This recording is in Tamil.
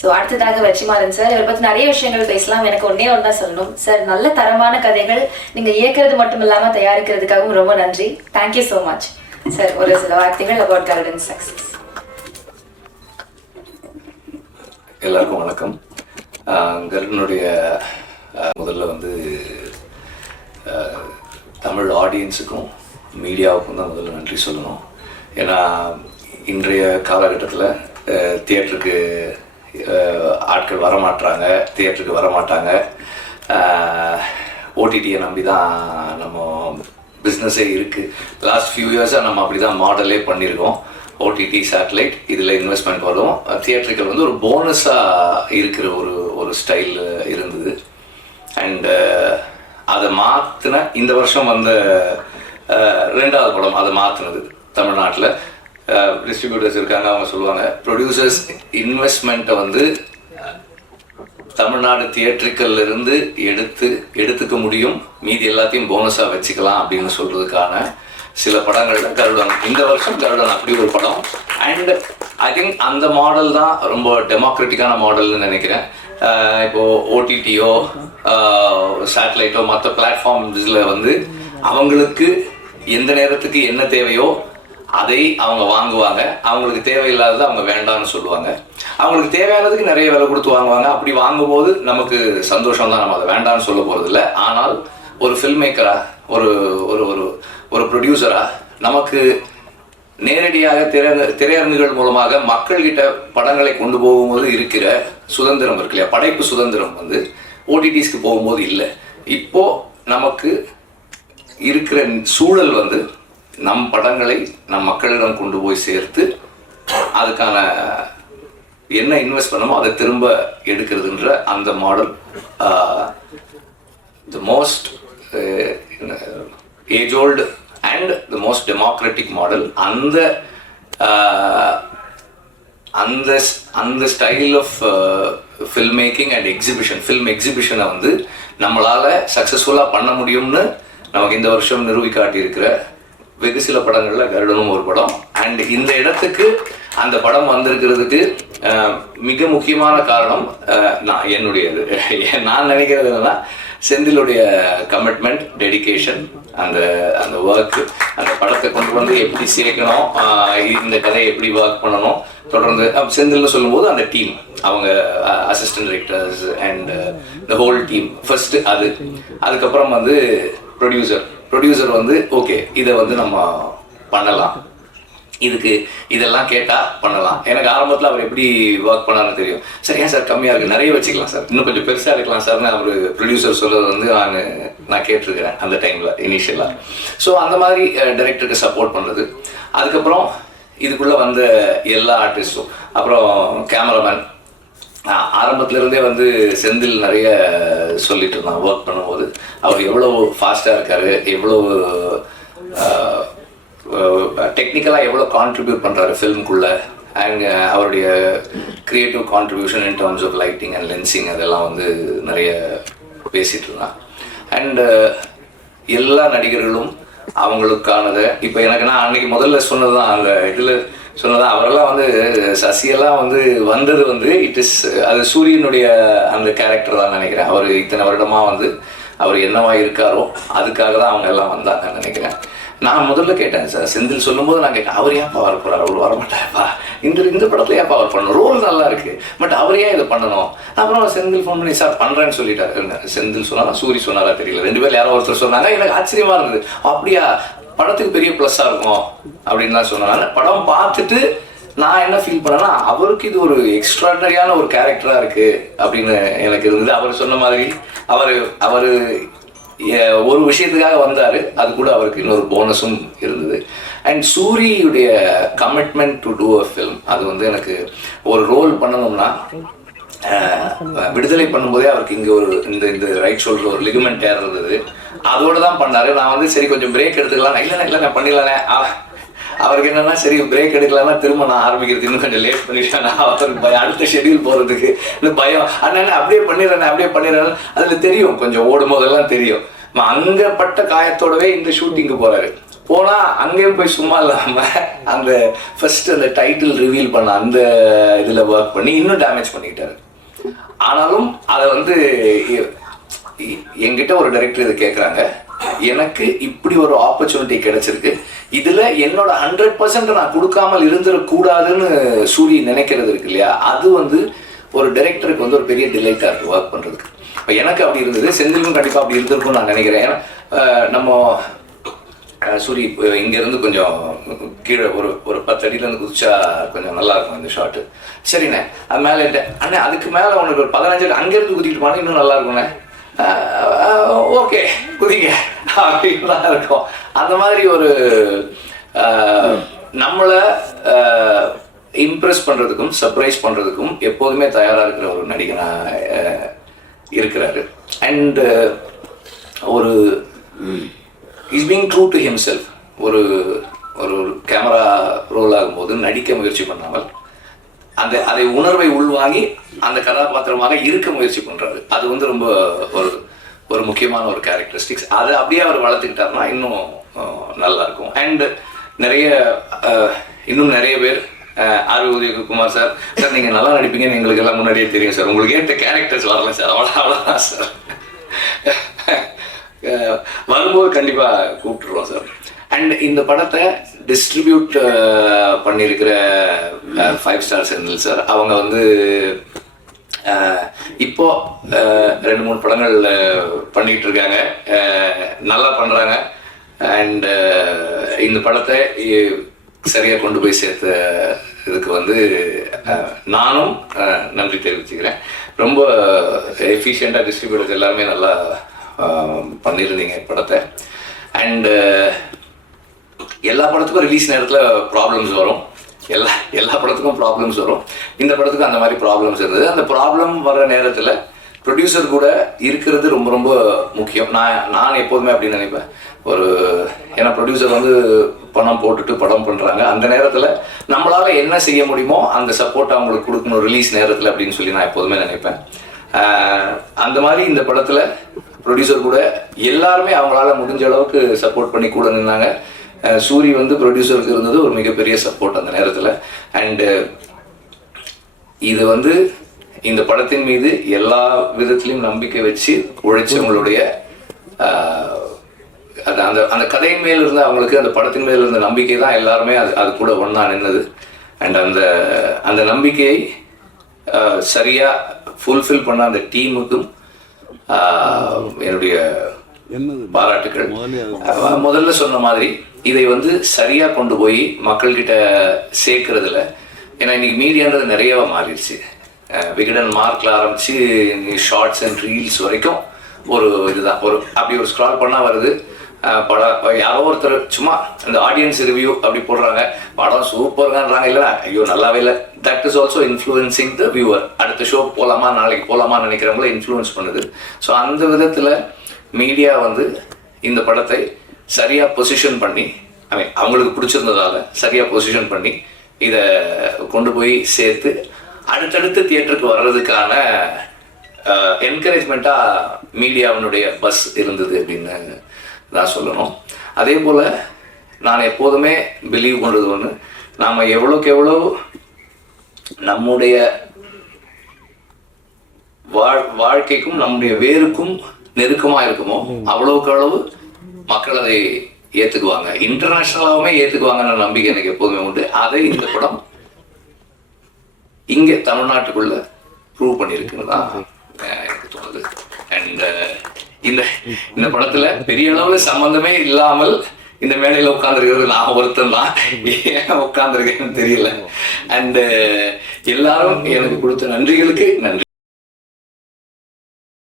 ஸோ அடுத்ததாக வெற்றிமாறன் சார் இவரை பத்தி நிறைய விஷயங்கள் பேசலாம். எனக்கு ஒன்றே ஒன்றா சொல்லணும். சார் நல்ல தரமான கதைகள் நீங்க இயக்கிறது மட்டும் இல்லாம தயாரிக்கிறதுக்காகவும் ரொம்ப நன்றி. தேங்க்யூ ஸோ மச் சார் ஒரு சில வார்த்தைகள் அபவுட் கார்டன் சக்சஸ் எல்லாருக்கும் வணக்கம். கருடனுடைய முதல்ல வந்து தமிழ் ஆடியன்ஸுக்கும் மீடியாவுக்கும் தான் முதல்ல நன்றி சொல்லணும். ஏன்னா இன்றைய காலகட்டத்தில் தியேட்டருக்கு ஆட்கள் வரமாட்டாங்க. தியேட்டருக்கு வரமாட்டாங்க ஓடிடியை நம்பி தான் நம்ம பிஸ்னஸே இருக்குது லாஸ்ட் ஃபியூ இயர்ஸாக நம்ம அப்படி தான் மாடலே பண்ணியிருக்கோம் ஓடிடி சேட்டலைட் இதில் இன்வெஸ்ட்மெண்ட் வரும். தியேட்டருக்கு வந்து ஒரு போனஸாக இருக்கிற ஒரு ஒரு ஸ்டைல் இருந்தது. அண்டு அதை மாற்றின இந்த வருஷம் வந்த ரெண்டாவது படம் அதை மாற்றினது தமிழ்நாட்டில். டிஸ்ட்ரிபியூட்டர்ஸ் இருக்காங்க அவங்க சொல்லுவாங்க. ப்ரொடியூசர்ஸ் இன்வெஸ்ட்மெண்ட்டை வந்து தமிழ்நாடு தியேட்டருக்கல்ல இருந்து எடுத்து எடுத்துக்க முடியும். மீதி எல்லாத்தையும் போனஸாக வச்சுக்கலாம் அப்படின்னு சொல்றதுக்கான சில படங்கள்ல கருடன் இந்த வருஷம் கருடன் அப்படி ஒரு படம். அண்ட் ஐ திங்க் அந்த மாடல் தான் ரொம்ப டெமோக்ராட்டிக்கான மாடல்னு நினைக்கிறேன். இப்போது இப்போ ஓடிடியோ சேட்டலைட்டோ மற்ற பிளாட்ஃபார்ம்ஸில் வந்து அவங்களுக்கு எந்த நேரத்துக்கு என்ன தேவையோ அதை அவங்க வாங்குவாங்க. அவங்களுக்கு தேவையில்லாததை அவங்க வேண்டாம்னு சொல்லுவாங்க. அவங்களுக்கு தேவையானதுக்கு நிறைய விலை கொடுத்து வாங்குவாங்க. அப்படி வாங்கும்போது நமக்கு சந்தோஷம் தான் நம்ம அதை வேண்டாம்னு சொல்ல போகிறதில்ல இல்லை ஆனால் ஒரு ஃபில்ம் மேக்கரா ஒரு ஒரு ஒரு ஒரு ப்ரொடியூசரா நமக்கு நேரடியாக திரை திரையரங்குகள் மூலமாக மக்கள்கிட்ட படங்களை கொண்டு போகும்போது இருக்கிற சுதந்திரம் இருக்கு இல்லையா? படைப்பு சுதந்திரம் வந்து ஓடிடிஸ்க்கு போகும்போது இல்லை. இப்போ நமக்கு இருக்கிற சூழல் வந்து நம் படங்களை நம் மக்களிடம் கொண்டு போய் சேர்த்து அதுக்கான என்ன இன்வெஸ்ட் பண்ணமோ அதை திரும்ப எடுக்கிறதுன்ற அந்த model the most age old and the most democratic model அந்த அந்த அந்த style of film making and exhibition film எக்ஸிபிஷனை வந்து நம்மளால் சக்ஸஸ்ஃபுல்லாக பண்ண முடியும்னு நமக்கு இந்த வருஷம் நிரூபிக்காட்டியிருக்கிற வெகு சில படங்களில் கருடனும் ஒரு படம். அண்ட் இந்த இடத்துக்கு அந்த படம் வந்திருக்கிறதுக்கு மிக முக்கியமான காரணம் நான் என்னுடையது. நான் நினைக்கிறது என்னன்னா செந்திலுடைய கமிட்மெண்ட் டெடிகேஷன் அந்த அந்த ஒர்க்கு அந்த படத்தை கொண்டு வந்து எப்படி சேர்க்கணும் இந்த கதையை எப்படி ஒர்க் பண்ணணும் தொடர்ந்து செந்தில்னு சொல்லும்போது அந்த டீம் அவங்க assistant directors and the whole team first அது அதுக்கப்புறம் வந்து ப்ரொடியூசர் ப்ரொடியூசர் வந்து ஓகே இதை வந்து நம்ம பண்ணலாம். இதுக்கு இதெல்லாம் கேட்டால் பண்ணலாம். எனக்கு ஆரம்பத்தில் அவர் எப்படி ஒர்க் பண்ணார்னு தெரியும். சார் ஏன் சார் கம்மியாக இருக்குது நிறைய வச்சுக்கலாம் சார் இன்னும் கொஞ்சம் பெருசாக இருக்கலாம் சார்னு அவர் ப்ரொடியூசர் சொல்கிறது வந்து நான் நான் கேட்டிருக்கிறேன் அந்த டைமில் இனிஷியலாக ஸோ அந்த மாதிரி டைரக்டருக்கு சப்போர்ட் பண்ணுறது அதுக்கப்புறம் இதுக்குள்ளே வந்த எல்லா ஆர்டிஸ்ட்டும் அப்புறம் கேமராமேன் ஆரம்பத்துலேருந்தே வந்து செந்தில் நிறைய சொல்லிட்டு இருந்தான் ஒர்க் பண்ணும்போது. அவர் எவ்வளோ ஃபாஸ்ட்டாக இருக்காரு எவ்வளோ டெக்னிக்கலாக எவ்வளோ கான்ட்ரிபியூட் பண்ணுறாரு ஃபில்முக்குள்ள அண்ட் அவருடைய creative contribution in terms of lighting and lensing அதெல்லாம் வந்து நிறைய பேசிகிட்டு இருந்தான் அண்ட் எல்லா நடிகர்களும் அவங்களுக்கானதை இப்போ எனக்கு நான் அன்னைக்கு முதல்ல சொன்னதுதான் அந்த இதில் சொன்னதான் அவரெல்லாம் வந்து சசியெல்லாம் வந்து வந்தது வந்து இட் இஸ் அது சூரியனுடைய அந்த கேரக்டர் தான் நினைக்கிறேன். அவர் இத்தனை வருடமாக வந்து அவர் என்னவா இருக்காரோ அதுக்காக தான் அவங்க எல்லாம் வந்தாங்கன்னு நினைக்கிறேன். நான் முதல்ல கேட்டேன் சார். செந்தில் சொல்லும்போது நான் கேட்டேன் அவர் ஏன்ப்பா வர போறாரு? அவர் வரமாட்டாருப்பா. இந்த இந்த படத்துல ஏன்ப்பா அவர் பண்ணணும்? ரோல் நல்லா இருக்கு. பட் அவர் ஏன் இதை பண்ணணும்? அப்புறம் செந்தில் ஃபோன் பண்ணி சார் பண்றேன்னு சொல்லிட்டாரு. செந்தில் சொன்னாரா? சூரி சொன்னாரா தெரியல. ரெண்டு பேர் யாரோ ஒருத்தர் சொன்னாங்க. எனக்கு ஆச்சரியமா இருந்தது. அப்படியா? படத்துக்கு பெரிய ப்ளஸ்ஸாக இருக்கும் அப்படின்னு தான் சொன்னாங்க படம் பார்த்துட்டு நான் என்ன ஃபீல் பண்ணேன்னா அவருக்கு இது ஒரு எக்ஸ்ட்ராடனரியான ஒரு கேரக்டராக இருக்கு அப்படின்னு எனக்கு இருந்தது. அவர் சொன்ன மாதிரி அவர் அவர் ஒரு விஷயத்துக்காக வந்தார். அது கூட அவருக்கு இன்னொரு போனஸும் இருந்தது. And சூரியுடைய commitment to do a film அது வந்து எனக்கு ஒரு ரோல் பண்ணணும்னா விடுதலை பண்ணும்போதே அவருக்கு இங்கே ஒரு இந்த இந்த ரைட் ஷோல்டர் ஒரு லிகமெண்ட் டேர் இருந்தது. அதோடு தான் பண்ணார். நான் வந்து சரி கொஞ்சம் பிரேக் எடுத்துக்கலாம். இல்லைண்ணே இல்லைண்ணே பண்ணிடலானே. அவருக்கு என்னன்னா சரி பிரேக் எடுக்கலாம்னா திரும்ப நான் ஆரம்பிக்கிறது இன்னும் கொஞ்சம் லேட் பண்ணிட்டேன். அவருக்கு பயம். அடுத்த ஷெடியூல் போகிறதுக்கு இந்த பயம். அண்ணா அப்படியே பண்ணிடுறேன் அப்படியே பண்ணிடுறேன். அதில் தெரியும். கொஞ்சம் ஓடும் போதெல்லாம் தெரியும் அங்கப்பட்ட காயத்தோடவே இந்த ஷூட்டிங்கு போகிறாரு போனா அங்கேயும் போய் சும்மா இல்லாம அந்த ஃபர்ஸ்ட் அந்த டைட்டில் ரிவீல் பண்ண அந்த இதுல ஒர்க் பண்ணி இன்னும் டேமேஜ் பண்ணிக்கிட்டாரு. ஆனாலும் அதை வந்து எங்கிட்ட என்கிட்ட ஒரு டைரக்டர் இது கேட்குறாங்க எனக்கு இப்படி ஒரு ஆப்பர்ச்சுனிட்டி கிடைச்சிருக்கு. இதுல என்னோட ஹண்ட்ரட் பர்சன்ட் நான் கொடுக்காமல் இருந்துடக்கூடாதுன்னு சூரிய நினைக்கிறது இருக்கு இல்லையா? அது வந்து ஒரு டைரக்டருக்கு வந்து ஒரு பெரிய டிலைட்டா இருக்கு ஒர்க் பண்றதுக்கு. இப்போ எனக்கு அப்படி இருந்தது. செந்திலும் கண்டிப்பா அப்படி இருந்திருக்கும்னு நான் நினைக்கிறேன். ஏன்னா நம்ம சூரி இங்கேருந்து கொஞ்சம் கீழே ஒரு ஒரு பத்து அடியிலேருந்து குதிச்சா கொஞ்சம் நல்லா இருக்கும் இந்த ஷாட்டு சரிண்ணே அது மேலே அண்ணே அதுக்கு மேலே உனக்கு ஒரு பதினஞ்சு அடி அங்கேருந்து குதிக்கிட்டு போனால் இன்னும் நல்லா இருக்கும்ண்ணே ஓகே குதிங்க. அப்படின்லாம் இருக்கும். அந்த மாதிரி ஒரு நம்மளை இம்ப்ரெஸ் பண்ணுறதுக்கும் சர்ப்ரைஸ் பண்ணுறதுக்கும் எப்போதுமே தயாராக இருக்கிற ஒரு நடிகனாக இருக்கிறாரு. அண்டு ஒரு is being true to himself ஒரு ஒரு கேமரா ரோல் ஆகும்போது நடிக்க முயற்சி பண்ணாமல் அந்த அதை உணர்வை உள்வாங்கி அந்த கதாபாத்திரமாக இருக்க முயற்சி பண்ணுறாரு அது வந்து ரொம்ப ஒரு ஒரு முக்கியமான ஒரு கேரக்டரிஸ்டிக்ஸ் அதை அப்படியே அவர் வளர்த்துக்கிட்டாருன்னா இன்னும் நல்லா இருக்கும் அண்ட் நிறைய இன்னும் நிறைய பேர் அஹ், ஆர் உதயகுமார் சார். சார் நீங்க நல்லா நடிப்பீங்கன்னு எங்களுக்கு எல்லாம் முன்னாடியே தெரியும் சார். உங்களுக்கு ஏற்ற கேரக்டர்ஸ் வரல சார். அவ்வளோ அவ்வளோதான் சார். வரும்போது கண்டிப்பாக கூப்பிட்டுருவோம் சார். அண்ட் இந்த படத்தை டிஸ்ட்ரிபியூட் பண்ணியிருக்கிற ஃபைவ் ஸ்டார் செந்தில் சார் அவங்க வந்து இப்போ ரெண்டு மூணு படங்கள் அஹ், பண்ணிட்டு இருக்காங்க நல்லா பண்ணுறாங்க அண்ட் இந்த படத்தை சரியாக கொண்டு போய் சேர்த்த இதுக்கு வந்து நானும் நன்றி தெரிவிச்சுக்கிறேன். ரொம்ப எஃபிஷியண்டாக டிஸ்ட்ரிபியூட்டர்ஸ் எல்லாமே நல்லா பண்ணியிருந்தீங்க படத்தை. அண்டு எல்லா படத்துக்கும் ரிலீஸ் நேரத்தில் ப்ராப்ளம்ஸ் வரும். எல்லா எல்லா படத்துக்கும் ப்ராப்ளம்ஸ் வரும். இந்த படத்துக்கும் அந்த மாதிரி ப்ராப்ளம்ஸ் இருந்தது. அந்த ப்ராப்ளம் வர்ற நேரத்தில் ப்ரொடியூசர் கூட இருக்கிறது ரொம்ப ரொம்ப முக்கியம். நான் நான் எப்போதுமே அப்படின்னு நினைப்பேன். ஒரு ஏன்னா ப்ரொடியூசர் வந்து பணம் போட்டுட்டு படம் பண்ணுறாங்க அந்த நேரத்தில் நம்மளால் என்ன செய்ய முடியுமோ அந்த சப்போர்ட் அவங்களுக்கு கொடுக்கணும் ரிலீஸ் நேரத்தில் அப்படின்னு சொல்லி நான் எப்போதுமே நினைப்பேன். அந்த மாதிரி இந்த படத்தில் ப்ரொடியூசர் கூட எல்லாருமே அவங்களால முடிஞ்ச அளவுக்கு சப்போர்ட் பண்ணி கூட நின்னாங்க. சூரி வந்து ப்ரொடியூசருக்கு இருந்தது ஒரு மிகப்பெரிய சப்போர்ட் அந்த நேரத்தில். அண்டு இது வந்து இந்த படத்தின் மீது எல்லா விதத்திலையும் நம்பிக்கை வச்சு உழைச்சவங்களுடைய அந்த அது அந்த அந்த கதையின் மேல் இருந்த அவங்களுக்கு அந்த படத்தின் மேல் இருந்த நம்பிக்கை தான் எல்லாருமே அது அது கூட ஒன்றா நின்னது. அண்ட் அந்த அந்த நம்பிக்கையை சரியாக ஃபுல்ஃபில் பண்ண அந்த டீமுக்கும் என்னுடைய பாராட்டுக்கள். முதல்ல சொன்ன மாதிரி இதை வந்து சரியா கொண்டு போய் மக்கள்கிட்ட சேர்க்கறதுல ஏன்னா இன்னைக்கு மீடியான்றது நிறையவா மாறிடுச்சு. விகடன் மார்க்ல ஆரம்பிச்சு ஷார்ட்ஸ் அண்ட் ரீல்ஸ் வரைக்கும் ஒரு இதுதான். ஒரு அப்படி ஒரு ஸ்க்ரால் பண்ணா வருது. பல படம் யாரோ ஒருத்தர் சும்மா அந்த ஆடியன்ஸ் ரிவ்யூ அப்படி போடுறாங்க. படம் சூப்பர்கான்றாங்க இல்லை ஐயோ நல்லாவே இல்லை. That is also influencing the viewer அடுத்த ஷோ போலாமா நாளைக்கு போகலாமா நினைக்கிறவங்கள இன்ஃப்ளூயன்ஸ் பண்ணுது. ஸோ அந்த விதத்தில் மீடியா வந்து இந்த படத்தை சரியாக பொசிஷன் பண்ணி ஐ மீன் அவங்களுக்கு பிடிச்சிருந்ததால சரியாக பொசிஷன் பண்ணி இதை கொண்டு போய் சேர்த்து அடுத்தடுத்து தியேட்டருக்கு வர்றதுக்கான என்கரேஜ்மெண்ட்டாக மீடியாவினுடைய பஸ் இருந்தது அப்படின்னு தான் சொல்லணும். அதே போல நான் எப்போதுமே பிலீவ் பண்றது ஒன்று நாம எவ்வளோக்கு எவ்வளோ நம்முடைய வாழ் வாழ்க்கைக்கும் நம்முடைய வேருக்கும் நெருக்கமா இருக்குமோ அவ்வளவுக்கு அளவு மக்கள் அதை ஏத்துக்குவாங்க. இன்டர்நேஷனலாவுமே ஏத்துக்குவாங்கன்ற நம்பிக்கை எனக்கு எப்போதுமே உண்டு. அதை இந்த படம் இங்க தமிழ்நாட்டுக்குள்ள ப்ரூவ் பண்ணியிருக்குன்னு தான் எனக்கு தோணுது. அண்ட் இந்த இந்த படத்துல பெரிய அளவுல சம்பந்தமே இல்லாமல் இந்த மேடையில உட்காந்துருக்கிறது நான் ஒருத்தன் தான். ஏன் உட்காந்துருக்கேன்னு தெரியல. அண்ட் எல்லாரும் எனக்கு கொடுத்த நன்றிகளுக்கு நன்றி.